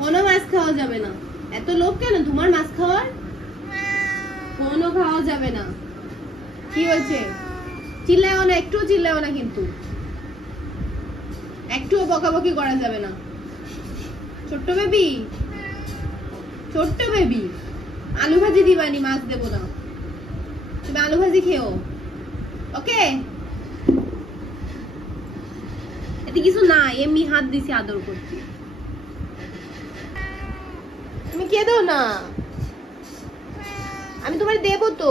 কোনো মাছ খাওয়া যাবে না। এত লোক কেন তোমার মাছ খাওয়ার? কোনো খাওয়া যাবে না। কি হয়েছে? চিল্লাও না, একটুও চিল্লাও না, কিন্তু একটুও বকাবকি করা যাবে না। ছোট্ট বেবি, ছোট্ট বেবি, আলু ভাজি দিবানি, মাছ দেবো না। তুমি আলু ভাজি খেও, ওকে? এতে কিছু না, এমনি হাত দিছি আদর করছি। তুমি কেঁদো না, আমি তোমার দেবো তো,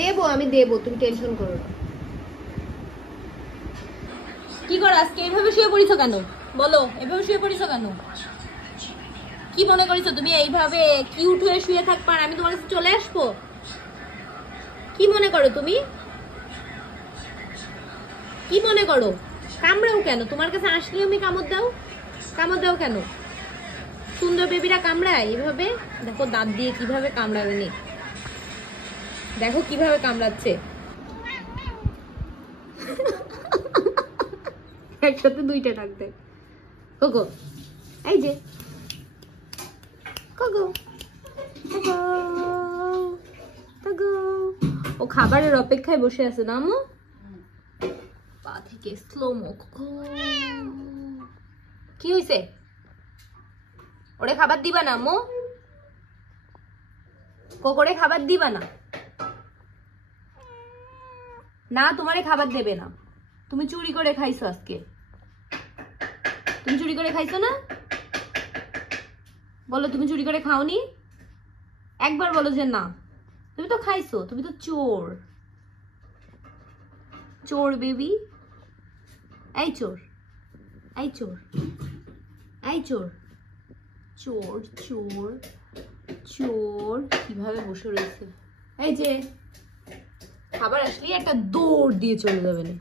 দেবো, আমি দেবো, তুমি টেনশন করো না। কি করো আজকে? এভাবে শুয়ে পড়িছো কেন? বলো, এভাবে শুয়ে পড়িছো কেন? কি মনে করিছো তুমি এইভাবে কিউট হয়ে শুয়ে থাকবা আর আমি তোমার কাছে চলে আসবো? কি মনে করো তুমি? কি মনে করো? কামড়াও কেন? তোমার কাছে আসলেও আমি কামড় দাও? কামড় দাও কেন? সুন্দর বেবিরা কামড়ায় এইভাবে? দেখো দাঁত দিয়ে কিভাবে কামড়াবে নি, দেখো কিভাবে কামড়াচ্ছে। একসাথে দুইটা ডাক দেয়। কোকো, এই যে কোকো, কোকো, কোকো। ও খাবারের অপেক্ষায় বসে আছে না আম্মু? পা থেকে স্লো মো। কি হইছে? ওরে খাবার দিবা না আম্মু? কোকোরে খাবার দিবা না? না, তোমারে খাবার দেবে না। তুমি চুরি করে খাইছো আজকে। তুমি চুরি করে খাইছো না? বলো, তুমি চুরি করে খাওনি? একবার বলো যে না। তুমি তো খাইছো, তুমি তো চোর। চোর বেবি, এই চোর, এই চোর, এই চোর, চোর চোর চোর। কিভাবে বসে রয়েছে। এই যে খাবার আসলেই একটা দৌড় দিয়ে চলে যাবে না।